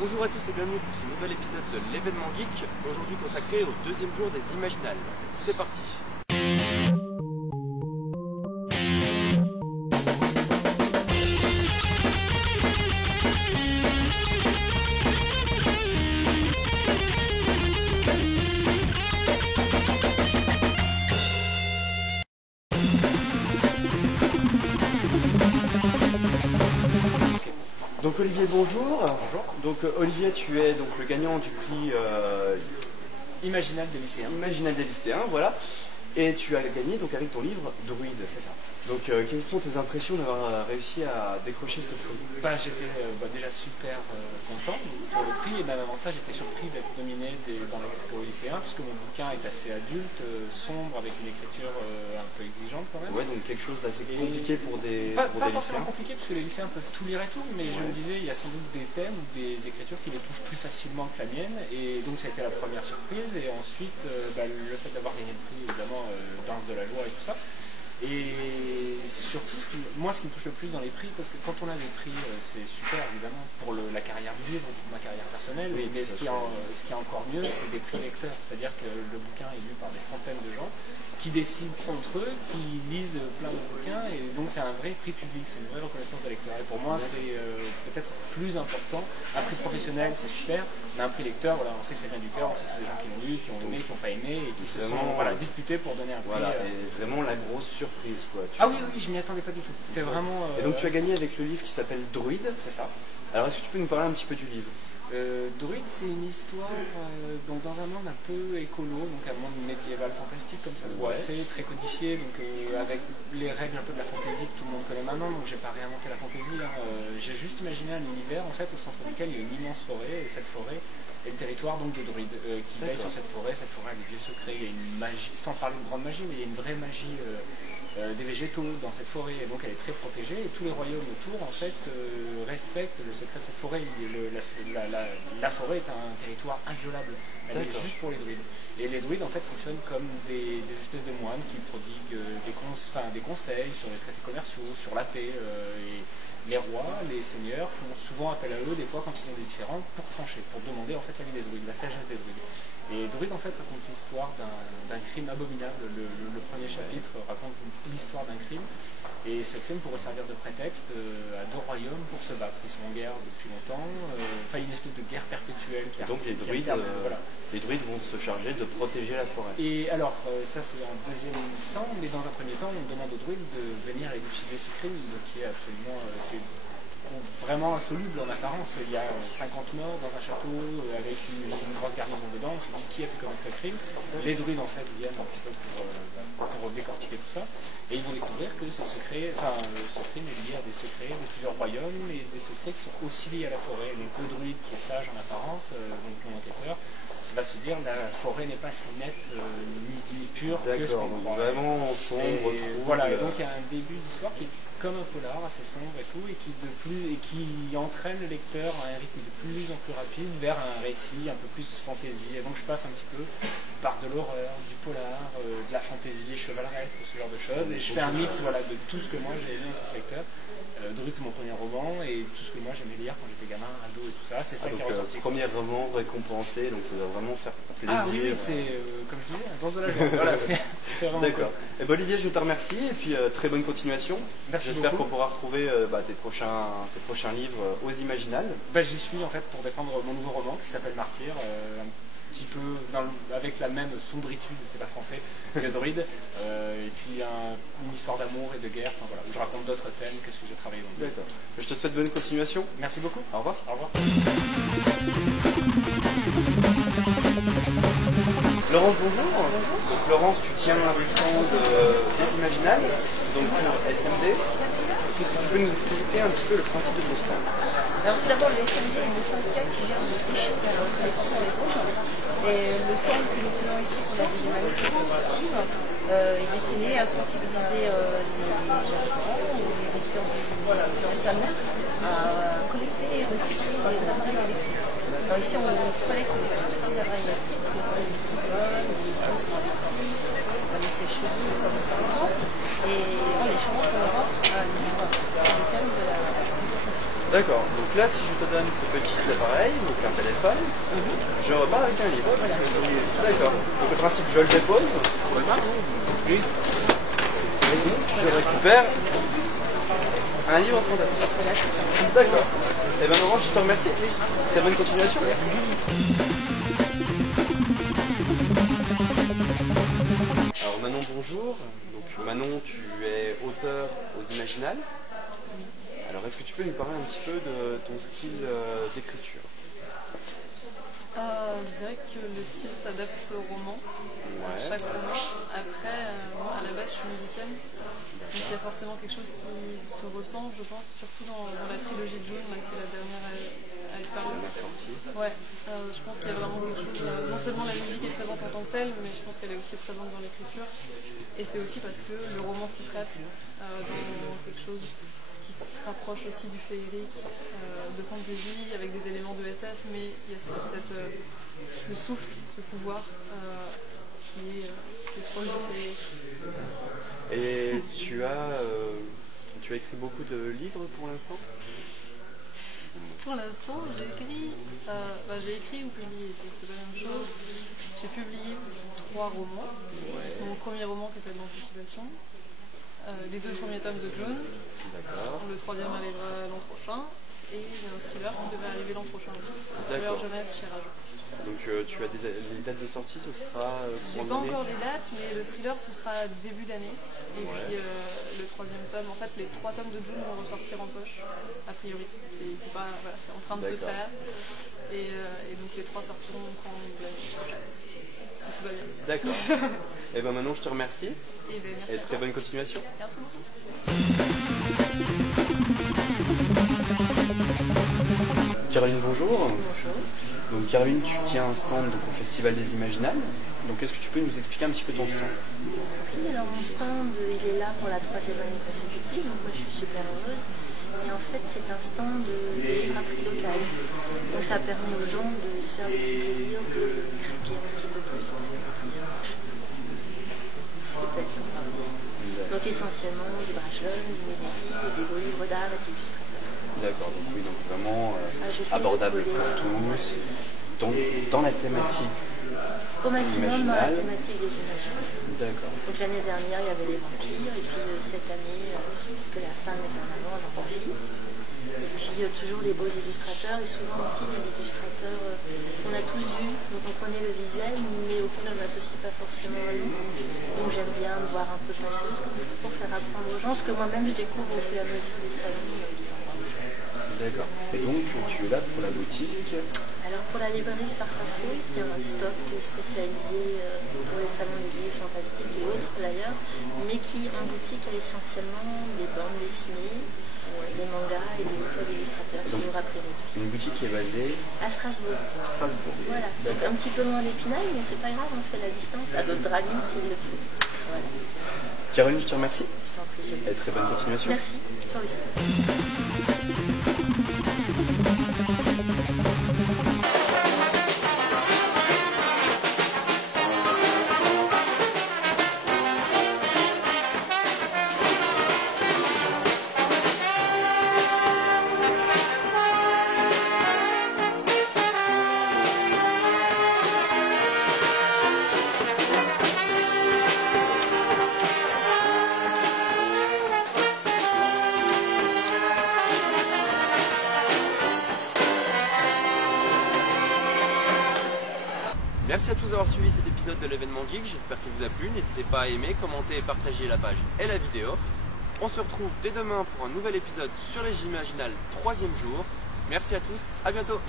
Bonjour à tous et bienvenue pour ce nouvel épisode de l'événement geek, aujourd'hui consacré au deuxième jour des Imaginales. C'est parti. Donc Olivier, bonjour. Bonjour. Donc Olivier, tu es donc le gagnant du prix Imaginal des lycéens. Imaginal des lycéens, voilà. Et tu as gagné donc avec ton livre Druide. C'est ça. Donc quelles sont tes impressions d'avoir réussi à décrocher ce prix? J'étais déjà super content pour le prix, et même avant ça j'étais surpris d'être nominé dans la catégorie lycéen, puisque mon bouquin est assez adulte, sombre, avec une écriture un peu exigeante quand même. Ouais, donc quelque chose d'assez compliqué pour des Pas lycéens. forcément compliqué, parce que les lycéens peuvent tout lire et tout, mais je me disais, il y a sans doute des thèmes ou des écritures qui les touchent plus facilement que la mienne, et donc ça a été la première surprise. Et ensuite le fait d'avoir gagné le prix, évidemment, danse de la joie et tout ça. Et surtout, moi, ce qui me touche le plus dans les prix, parce que quand on a des prix, c'est super évidemment pour la carrière du livre, pour ma carrière personnelle, Oui, mais ce qui est encore mieux, c'est des prix lecteurs. C'est-à-dire que le bouquin est lu par des centaines de gens qui décident entre eux, qui lisent plein de bouquins, et donc c'est un vrai prix public, c'est une vraie reconnaissance des lecteurs. Et pour moi, c'est peut-être plus important. Un prix professionnel, c'est super, mais un prix lecteur, voilà, on sait que ça vient du cœur, on sait que c'est des gens qui l'ont lu, qui ont aimé, qui n'ont pas aimé, et qui se sont disputés pour donner un prix. Voilà, et vraiment la grosse surprise, quoi. Ah oui, je m'y attendais pas du tout. C'était vraiment. Et donc tu as gagné avec le livre qui s'appelle Druide. C'est ça. Alors est-ce que tu peux nous parler un petit peu du livre? Druide, c'est une histoire donc dans un monde un peu écolo, donc un monde médiéval fantastique, comme ça se voit, assez très codifié, donc avec les règles un peu de la fantaisie que tout le monde connaît maintenant. Donc j'ai pas réinventé la fantaisie, hein. J'ai juste imaginé un univers en fait au centre duquel il y a une immense forêt, et cette forêt est le territoire donc de druides qui veillent sur cette forêt. Cette forêt a des vieux secrets, il y a une magie, sans parler de grande magie, mais il y a une vraie magie des végétaux dans cette forêt, et donc elle est très protégée, et tous les royaumes autour en fait respectent le secret de cette forêt. La forêt est un territoire inviolable, elle est juste pour les druides, et les druides en fait fonctionnent comme des espèces de moines qui prodiguent des conseils sur les traités commerciaux, sur la paix, et les rois, les seigneurs font souvent appel à eux des fois quand ils ont des différends pour trancher, pour demander en fait l'avis des druides, la sagesse des druides. Et Druide en fait raconte l'histoire d'un crime abominable. Le premier chapitre raconte l'histoire d'un crime, et ce crime pourrait servir de prétexte à deux royaumes pour se battre. Ils sont en guerre depuis longtemps, une espèce de guerre perpétuelle qui donc les druides, les druides vont se charger de protéger la forêt. Et alors ça c'est en deuxième temps, mais dans un premier temps on demande aux druides de venir élucider ce crime qui est absolument vraiment insoluble en apparence. Il y a 50 morts dans un château avec une grosse garnison dedans. On se dit qui a pu commettre ce crime. Les druides en fait viennent un petit peu pour décortiquer tout ça, et ils vont découvrir que ce crime est lié à des secrets de plusieurs royaumes, et des secrets qui sont aussi liés à la forêt. Donc le druide qui est sage en apparence, donc mon enquêteur, va se dire la forêt n'est pas si nette ni pure que ce qu'on croit. Vraiment sombre. Voilà, et donc il y a un début d'histoire qui est comme un polar, assez sombre et tout, et qui entraîne le lecteur à un rythme de plus en plus rapide vers un récit un peu plus fantaisie. Et donc je passe un petit peu par de l'horreur, du polar, de la fantaisie chevaleresque, ce genre de choses, et je fais un mix de tout ce que moi j'ai aimé en tant que lecteur. Druide, c'est mon premier roman, et tout ce que moi j'aimais lire quand j'étais gamin, ado et tout ça, c'est ça qui est ressorti. Premier roman récompensé, donc ça doit vraiment faire plaisir. Ah oui, c'est comme je disais, un danse de la joie. Voilà, c'était vraiment d'accord. Cool. Olivier, je te remercie, et puis très bonne continuation. Merci. J'espère qu'on pourra retrouver tes prochains livres aux Imaginales. J'y suis en fait pour défendre mon nouveau roman qui s'appelle Martyr, un petit peu avec la même sombritude, c'est pas français, que Druide, et puis une histoire d'amour et de guerre. Enfin, voilà, je raconte d'autres thèmes que ce que j'ai travaillé. D'accord. Je te souhaite bonne continuation. Merci beaucoup. Au revoir. Au revoir. Laurence, bonjour. Donc, Laurence, tu tiens des stands des Imaginales, donc pour SMD. Qu'est-ce que tu peux nous expliquer un petit peu le principe de ton stand? Alors tout d'abord, le SMD est le syndicat qui gère les déchets sur les cantons et les Vosges. Et le stand que nous tenons ici pour la deuxième année consécutive est destiné à sensibiliser les habitants ou les visiteurs du salon à collecter et recycler les appareils électriques. Alors ici, on collecte les tout petits appareils électriques, que ce soit les téléphones, les pansements électriques, les sèche-cheveux, comme par exemple. Et en échange, on leur offre un livre sur le thème de la consommation. D'accord. Donc là, si je te donne ce petit appareil, donc un téléphone, je repars avec un livre. Voilà. D'accord. Donc le principe, je le dépose, et je récupère un livre fantastique. Voilà, c'est ça. D'accord. Et bien Laurent, je te remercie. Très bonne continuation. Alors Manon, bonjour. Donc Manon, tu es auteur aux Imaginales. Alors est-ce que tu peux nous parler un petit peu de ton style d'écriture? Je dirais que le style s'adapte au roman, à chaque roman. Après, moi, à la base, je suis musicienne, donc il y a forcément quelque chose qui se ressent, je pense, surtout dans la trilogie de June, là, qui est la dernière à être parue. Ouais, je pense qu'il y a vraiment quelque chose. Non seulement la musique est présente en tant que telle, mais je pense qu'elle est aussi présente dans l'écriture. Et c'est aussi parce que le roman s'y prête dans quelque chose qui se rapproche aussi du féerique, de fantasy, avec des éléments de SF, mais il y a ce souffle, ce pouvoir qui est proche du féerique. Et tu as écrit beaucoup de livres pour l'instant? Pour l'instant, j'ai écrit ou publié, c'est pas la même chose. J'ai publié 3 romans. Mon premier roman qui était l'Anticipation. Les 2 premiers tomes de June. Le 3e arrivera l'an prochain. Et il y a un thriller qui devait arriver l'an prochain aussi. Thriller jeunesse chez Rajo. Donc tu as les dates de sortie, ce sera J'ai pas encore les dates, mais le thriller ce sera début d'année. Et puis le 3e tome, en fait les 3 tomes de June vont ressortir en poche, a priori. C'est en train de se faire. Et donc les 3 sortiront l'année prochaine. Si tout va bien. D'accord. Et bien maintenant je te remercie. Merci et très bonne continuation. Merci beaucoup. Caroline, bonjour. Bonjour. Donc Caroline, tu tiens un stand donc, au Festival des Imaginales. Donc est-ce que tu peux nous expliquer un petit peu ton stand? Oui, alors mon stand, il est là pour la 3e année consécutive, donc moi je suis super heureuse. Et en fait, c'est un stand de livres à prix d'occasion. Donc ça permet aux gens de se faire le petit plaisir de craquer un petit peu plus parce que les prix sont vachement. Ce qui peut être sympa aussi. Donc essentiellement du Brajlon, du Ménétique et des beaux livres d'art et d'illustrateurs. D'accord, donc oui, donc vraiment abordable pour tous, dans la thématique. Au maximum dans la thématique des images. D'accord. Donc l'année dernière, il y avait les vampires, et puis cette année, puisque la femme est en avant, la fille. Et puis toujours des beaux illustrateurs, et souvent aussi des illustrateurs qu'on a tous vus, donc on connaît le visuel, mais auquel on n'associe pas forcément un nom. Donc j'aime bien me voir un peu passeuse comme ça pour faire apprendre aux gens, ce que moi-même je découvre au fur et à mesure des salons. D'accord. Et donc tu es là pour la boutique? Alors pour la librairie Farfafouille, qui a un stock spécialisé pour les salons des livres fantastiques et autres d'ailleurs, mais qui en boutique a essentiellement des bandes dessinées, des mangas et des livres d'illustrateurs qui nous rappellent. Une boutique qui est basée à Strasbourg. Strasbourg. Voilà, donc un petit peu loin d'Épinal, mais c'est pas grave, on fait la distance à d'autres dragons s'il le faut. Voilà. Caroline, je te remercie. Je t'en prie, Julie. Et très bonne continuation. Merci, toi aussi. Merci à tous d'avoir suivi cet épisode de l'événement Geek, j'espère qu'il vous a plu. N'hésitez pas à aimer, commenter et partager la page et la vidéo. On se retrouve dès demain pour un nouvel épisode sur les Imaginales 3e jour. Merci à tous, à bientôt.